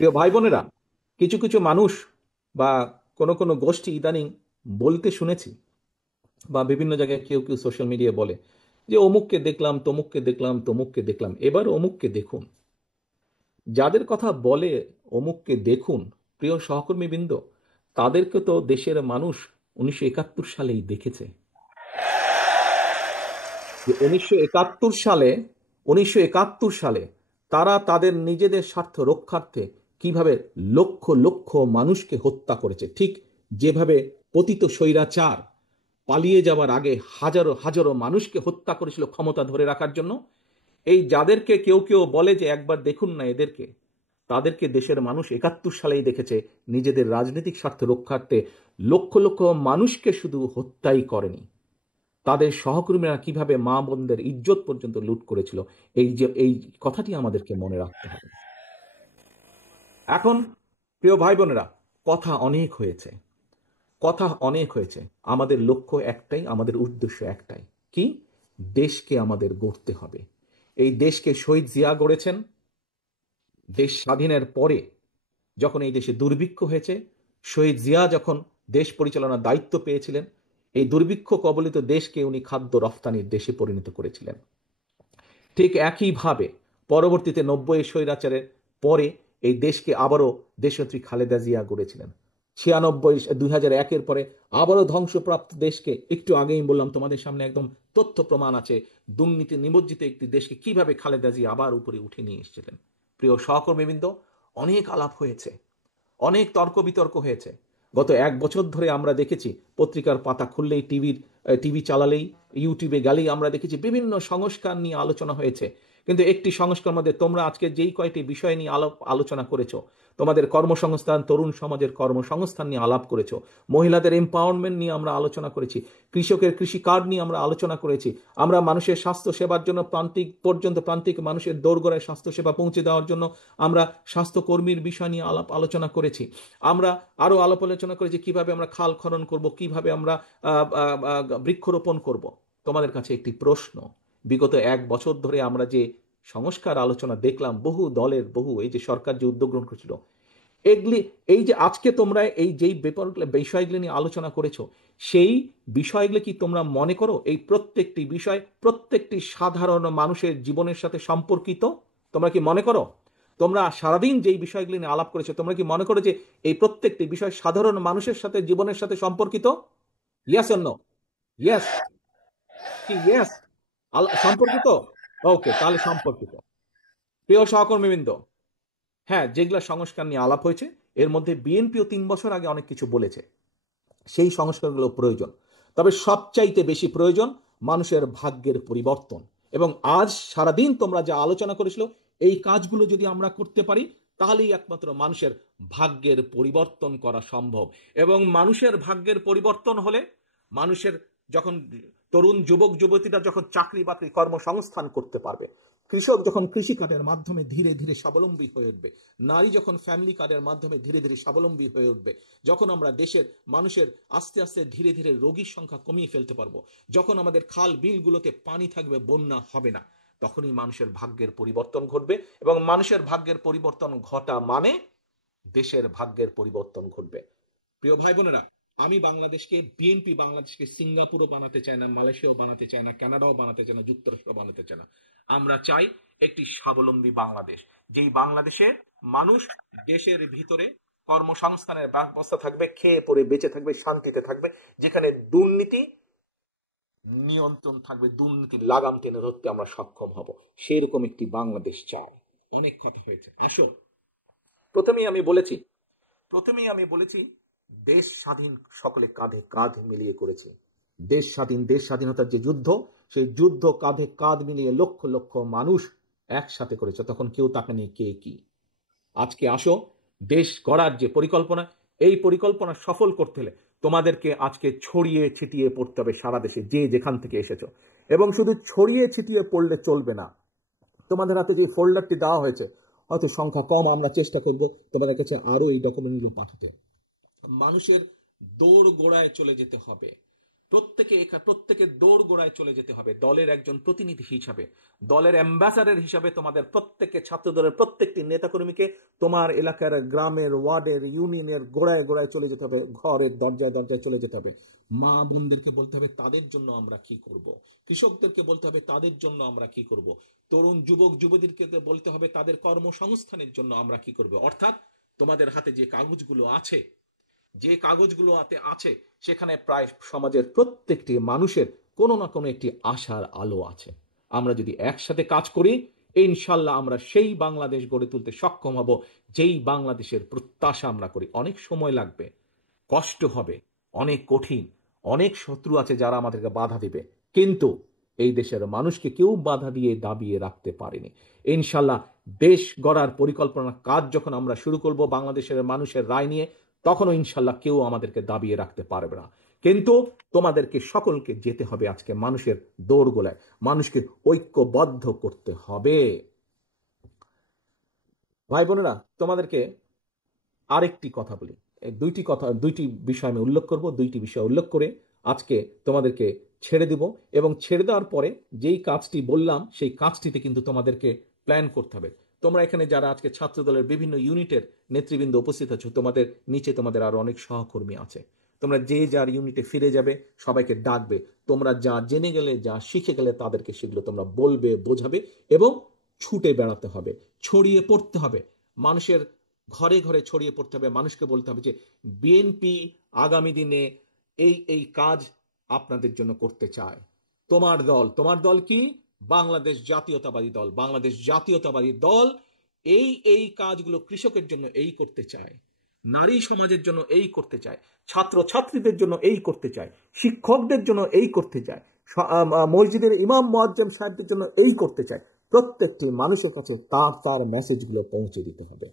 প্রিয় ভাই বোনেরা, কিছু কিছু মানুষ বা কোনো কোনো গোষ্ঠী ইদানিং বলতে শুনেছি, বা বিভিন্ন জায়গায় কেউ কেউ সোশ্যাল মিডিয়ায় বলে যে অমুককে দেখলাম, তমুককে দেখলাম, তমুককে দেখলাম, এবার অমুককে দেখুন। যাদের কথা বলে অমুককে দেখুন, প্রিয় সহকর্মীবৃন্দ, তাদেরকে তো দেশের মানুষ 1971 সালেই দেখেছে। যে 1971 সালে তারা তাদের নিজেদের স্বার্থ রক্ষার্থে কিভাবে লক্ষ লক্ষ মানুষকে হত্যা করেছে, ঠিক যেভাবে পতিত স্বৈরাচার পালিয়ে যাওয়ার আগে হাজারো হাজারো মানুষকে হত্যা করেছিল ক্ষমতা ধরে রাখার জন্য। এই যাদেরকে কেউ কেউ বলে যে একবার দেখুন না এদেরকে, তাদেরকে দেশের মানুষ 71 সালেই দেখেছে নিজেদের রাজনৈতিক স্বার্থ রক্ষার্থে লক্ষ লক্ষ মানুষকে শুধু হত্যাই করেনি, তাদের সহকর্মীরা কিভাবে মা বোনদের ইজ্জত পর্যন্ত লুট করেছিল। এই কথাটি আমাদেরকে মনে রাখতে হবে। এখন প্রিয় ভাই বোনেরা, কথা অনেক হয়েছে, কথা অনেক হয়েছে। আমাদের লক্ষ্য একটাই, আমাদের উদ্দেশ্য একটাই, কি? দেশকে আমাদের গড়তে হবে। এই দেশকে শহীদ জিয়া গড়েছেন। দেশ স্বাধীনের পরে যখন এই দেশে দুর্ভিক্ষ হয়েছে, শহীদ জিয়া যখন দেশ পরিচালনার দায়িত্ব পেয়েছিলেন, এই দুর্ভিক্ষ কবলিত দেশকে উনি খাদ্য রফতানির দেশে পরিণত করেছিলেন। ঠিক একইভাবে পরবর্তীতে 90 স্বৈরাচারের পরে এই দেশকে আবারও দেশনেত্রী খালেদা জিয়া গড়েছিলেন। 96 2001-এর পরে আবারও ধ্বংসপ্রাপ্ত দেশকে, একটু আগেই বললাম তোমাদের সামনে একদম তথ্য প্রমাণ আছে, দুর্নীতি নিমজ্জিত একটি দেশকে কিভাবে খালেদা জিয়া আবার উপরে উঠে নিয়ে এসেছিলেন। প্রিয় সহকর্মীবৃন্দ, অনেক আলাপ হয়েছে, অনেক তর্ক বিতর্ক হয়েছে। গত 1 বছর ধরে আমরা দেখেছি, পত্রিকার পাতা খুললেই, টিভি চালালেই, ইউটিউবে গেলেই আমরা দেখেছি বিভিন্ন সংস্কার নিয়ে আলোচনা হয়েছে। কিন্তু একটি সংস্কার মধ্যে তোমরা আজকে যেই কয়টি বিষয় নিয়ে আলোচনা করেছো, তোমাদের কর্মসংস্থান, তরুণ সমাজের কর্মসংস্থান নিয়ে আলাপ করেছো, মহিলাদের এম্পাওয়ারমেন্ট নিয়ে আমরা আলোচনা করেছি, কৃষকের কৃষি কার্ড নিয়ে আমরা আলোচনা করেছি, আমরা মানুষের স্বাস্থ্য সেবার জন্য প্রান্তিক মানুষের দোরগোড়ায় স্বাস্থ্যসেবা পৌঁছে দেওয়ার জন্য আমরা স্বাস্থ্যকর্মীর বিষয় নিয়ে আলোচনা করেছি। আমরা আরো আলোচনা করেছি কিভাবে আমরা খাল খনন করব, কিভাবে আমরা বৃক্ষরোপণ করব। তোমাদের কাছে একটি প্রশ্ন, বিগত 1 বছর ধরে আমরা যে সংস্কার আলোচনা দেখলাম, বহু দলের বহু, এই যে সরকার যে উদ্যোগ গ্রহণ করেছিল, এগুলি, এই যে আজকে তোমরা এই যেই বিষয়গুলি নিয়ে আলোচনা করেছো, সেই বিষয়গুলো কি তোমরা মনে করো এই প্রত্যেকটি বিষয় প্রত্যেকটি সাধারণ মানুষের জীবনের সাথে সম্পর্কিত? তোমরা কি মনে করো? তোমরা সারাদিন যেই বিষয়গুলি নিয়ে আলাপ করেছো, তোমরা কি মনে করো যে এই প্রত্যেকটি বিষয় সাধারণ মানুষের সাথে, জীবনের সাথে সম্পর্কিত? Yes or no? ইয়েস কি ইয়েস? সম্পর্কিত? ওকে, তাহলে সম্পর্কিত। প্রিয় সহকর্মীবৃন্দ, হ্যাঁ, যেগুলা সংস্কার নিয়ে আলাপ হয়েছে, এর মধ্যে বিএনপিও 3 বছর আগে অনেক কিছু বলেছে, সেই সংস্কারগুলো প্রয়োজন। তবে সবচাইতে বেশি প্রয়োজন মানুষের ভাগ্যের পরিবর্তন। এবং আজ সারাদিন তোমরা যা আলোচনা করেছিল, এই কাজগুলো যদি আমরা করতে পারি, তাহলেই একমাত্র মানুষের ভাগ্যের পরিবর্তন করা সম্ভব। এবং মানুষের ভাগ্যের পরিবর্তন হলে, মানুষের যখন তরুণ যুবক যুবতীরা যখন চাকরি বাকরি কর্মসংস্থান করতে পারবে, কৃষক যখন কৃষি কার্ডের মাধ্যমে ধীরে ধীরে স্বাবলম্বী হয়ে উঠবে, নারী যখন ফ্যামিলি কার্ডের মাধ্যমে ধীরে ধীরে স্বাবলম্বী হয়ে উঠবে, যখন আমরা দেশের মানুষের আস্তে আস্তে ধীরে ধীরে রোগীর সংখ্যা কমিয়ে ফেলতে পারবো, যখন আমাদের খাল বিলগুলোতে পানি থাকবে, বন্যা হবে না, তখনই মানুষের ভাগ্যের পরিবর্তন ঘটবে। এবং মানুষের ভাগ্যের পরিবর্তন ঘটা মানে দেশের ভাগ্যের পরিবর্তন ঘটবে। প্রিয় ভাই বোনেরা, বিএনপি বাংলাদেশকে সিঙ্গাপুরও বানাতে চায় না, মালয়েশিয়াও বানাতে চায় না, কানাডাও বানাতে চায় না, যুক্তরাষ্ট্র বানাতে চায় না। আমরা চাই একটি স্বাবলম্বী বাংলাদেশ, যেই বাংলাদেশে মানুষ দেশের ভিতরে কর্মসংস্থানের ব্যবস্থা থাকবে, খেয়ে পরে বেঁচে থাকবে, শান্তিতে থাকবে, যেখানে দুর্নীতি নিয়ন্ত্রণ থাকবে, দুর্নীতির লাগাম টেনে ধরতে আমরা সক্ষম হব। সেই রকম একটি বাংলাদেশ চাই। অনেক কথা হয়েছে, আসো। প্রথমেই আমি বলেছি প্রথমেই আমি বলেছি, দেশ স্বাধীন সকলে কাঁধে কাঁধ মিলিয়ে করেছে। দেশ স্বাধীনতার যে যুদ্ধ, সেই যুদ্ধ কাঁধে কাঁধ মিলিয়ে লক্ষ লক্ষ মানুষ একসাথে করেছে, তখন কেউ তাকায়নি কে কি। আজকে আসো, দেশ গড়ার যে পরিকল্পনা, এই পরিকল্পনা সফল করতে হলে তোমাদেরকে আজকে ছড়িয়ে ছিটিয়ে পড়তে হবে সারা দেশে, যে যেখান থেকে এসেছো। এবং শুধু ছড়িয়ে ছিটিয়ে পড়লে চলবে না, তোমাদের হাতে যে ফোল্ডারটি দেওয়া হয়েছে, হয়তো সংখ্যা কম, আমরা চেষ্টা করব তোমাদের কাছে আরো এই ডকুমেন্টগুলো পাঠাতে। মানুষের দৌড় গোড়ায় চলে যেতে হবে, প্রত্যেকে দৌড় গোড়ায় চলে যেতে হবে দলের একজন প্রতিনিধি হিসাবে, দলের অ্যাম্বাসাডার হিসাবে। তোমাদের প্রত্যেককে, ছাত্র দলের প্রত্যেকটি নেতাকর্মীকে তোমার এলাকার, গ্রামের, ওয়ার্ডের, ইউনিয়নের গোড়ায় গোড়ায় চলে যেতে হবে, ঘরের দরজায় দরজায় চলে যেতে হবে। মা বোনদেরকে বলতে হবে তাদের জন্য আমরা কি করব, কৃষকদেরকে বলতে হবে তাদের জন্য আমরা কি করব, তরুণ যুবক যুবতীদেরকে বলতে হবে তাদের কর্মসংস্থানের জন্য আমরা কি করব। অর্থাৎ তোমাদের হাতে যে কাগজগুলো আছে, সেখানে প্রায় সমাজের প্রত্যেকটি মানুষের কোনো না কোনো একটি আশার আলো আছে। আমরা যদি একসাথে কাজ করি, ইনশাল্লাহ আমরা সেই বাংলাদেশ গড়ে তুলতে সক্ষম হব যেই বাংলাদেশের প্রত্যাশা আমরা করি। অনেক সময় লাগবে, কষ্ট হবে, অনেক কঠিন, অনেক শত্রু আছে যারা আমাদেরকে বাধা দিবে, কিন্তু এই দেশের মানুষকে কেউ বাধা দিয়ে দাবিয়ে রাখতে পারেনি। ইনশাল্লাহ দেশ গড়ার পরিকল্পনা কাজ যখন আমরা শুরু করব বাংলাদেশের মানুষের রায় নিয়ে, তখনও ইনশাল্লাহ কেউ আমাদেরকে দাবিয়ে রাখতে পারবে না। কিন্তু তোমাদেরকে সকলকে যেতে হবে আজকে মানুষের দৌড়গোলায়, মানুষকে ঐক্যবদ্ধ করতে হবে। ভাই বোনেরা, তোমাদেরকে আরেকটি কথা বলি, দুইটি বিষয় আমি উল্লেখ করব। দুইটি বিষয় উল্লেখ করে আজকে তোমাদেরকে ছেড়ে দিব, এবং ছেড়ে দেওয়ার পরে যেই কাজটি বললাম সেই কাজটিতে কিন্তু তোমাদেরকে প্ল্যান করতে হবে। তোমরা এখানে যারা আজকে ছাত্র দলের বিভিন্ন ইউনিটের নেতৃবৃন্দ উপস্থিত আছো, তোমাদের নিচে তোমাদের আরো অনেক সহকর্মী আছে। তোমরা যে যার ইউনিটে ফিরে যাবে, সবাইকে ডাকবে। তোমরা যা জেনে গেলে, যা শিখে গেলে, তাদেরকে সেগুলো তোমরা বলবে, বোঝাবে, এবং ছুটে বেড়াতে হবে, ছড়িয়ে পড়তে হবে, মানুষের ঘরে ঘরে ছড়িয়ে পড়তে হবে। মানুষকে বলতে হবে যে বিএনপি আগামী দিনে এই এই কাজ আপনাদের জন্য করতে চায়। তোমার দল কি? বাংলাদেশ জাতীয়তাবাদী দল। বাংলাদেশ জাতীয়তাবাদী দল এই এই কাজগুলো কৃষকের জন্য এই করতে চায়, নারী সমাজের জন্য এই করতে চায়, ছাত্র ছাত্রীদের জন্য এই করতে চায়, শিক্ষকদের জন্য এই করতে চায়, মসজিদের ইমাম মুয়াজ্জিম সাহেবদের জন্য এই করতে চায়। প্রত্যেকটি মানুষের কাছে তার তার মেসেজগুলো পৌঁছে দিতে হবে।